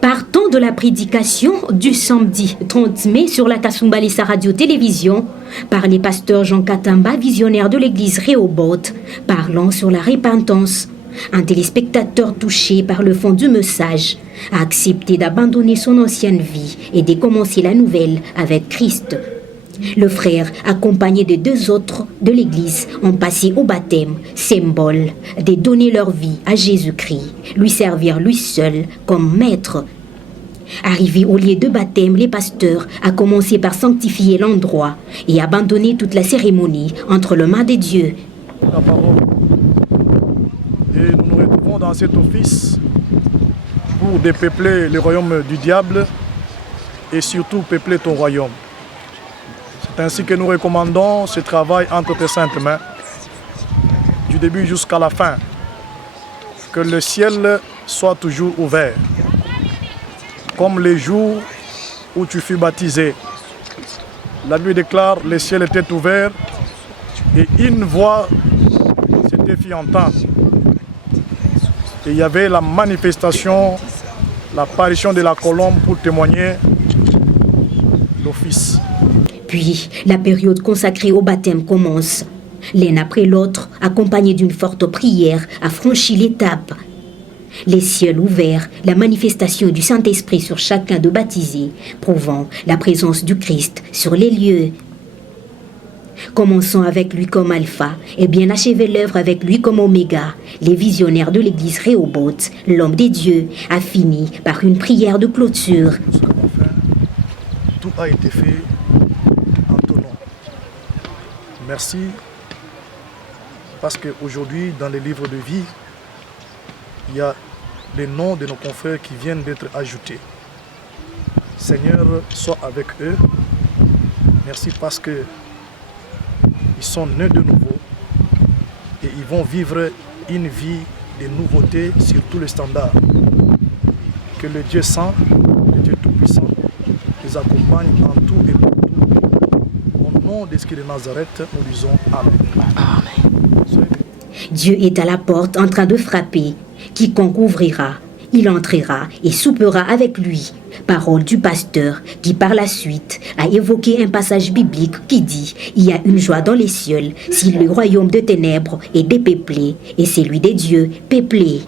Partant de la prédication du samedi 30 mai sur la Kasumbalesa Radio-Télévision par les pasteurs Jean Katamba, visionnaire de l'église Rehoboth, parlant sur la repentance, un téléspectateur touché par le fond du message a accepté d'abandonner son ancienne vie et de commencer la nouvelle avec Christ. Le frère, accompagné de 2 autres de l'église, ont passé au baptême, symbole de donner leur vie à Jésus-Christ, lui servir lui seul comme maître. Arrivé au lieu de baptême, les pasteurs a commencé par sanctifier l'endroit et abandonner toute la cérémonie entre les mains de Dieu. La parole. Et nous nous retrouvons dans cet office pour dépeupler le royaume du diable et surtout peupler ton royaume. C'est ainsi que nous recommandons ce travail entre tes saintes mains, du début jusqu'à la fin. Que le ciel soit toujours ouvert, comme les jours où tu fus baptisé. La Bible déclare que le ciel était ouvert et une voix s'était fit entendre. Et il y avait la manifestation, l'apparition de la colombe pour témoigner l'office. Puis, la période consacrée au baptême commence. L'un après l'autre, accompagné d'une forte prière, a franchi l'étape. Les ciels ouverts, la manifestation du Saint-Esprit sur chacun de baptisés, prouvant la présence du Christ sur les lieux. Commençons avec lui comme alpha et bien achever l'œuvre avec lui comme oméga. Les visionnaires de l'église Rehoboth, l'homme des dieux, a fini par une prière de clôture. Tout a été fait en ton nom. Merci parce qu'aujourd'hui, dans les livres de vie, il y a les noms de nos confrères qui viennent d'être ajoutés. Seigneur, sois avec eux. Merci parce que ils sont nés de nouveau et ils vont vivre une vie de nouveauté sur tous les standards. Que le Dieu Saint, le Dieu Tout-Puissant, les accompagne en tout et pour tout. Au nom de Christ de Nazareth, nous disons Amen. Amen. Dieu est à la porte en train de frapper. Quiconque ouvrira, il entrera et soupera avec lui. Parole du pasteur qui par la suite a évoqué un passage biblique qui dit « Il y a une joie dans les cieux si le royaume de ténèbres est dépeuplé et celui des dieux peuplé ».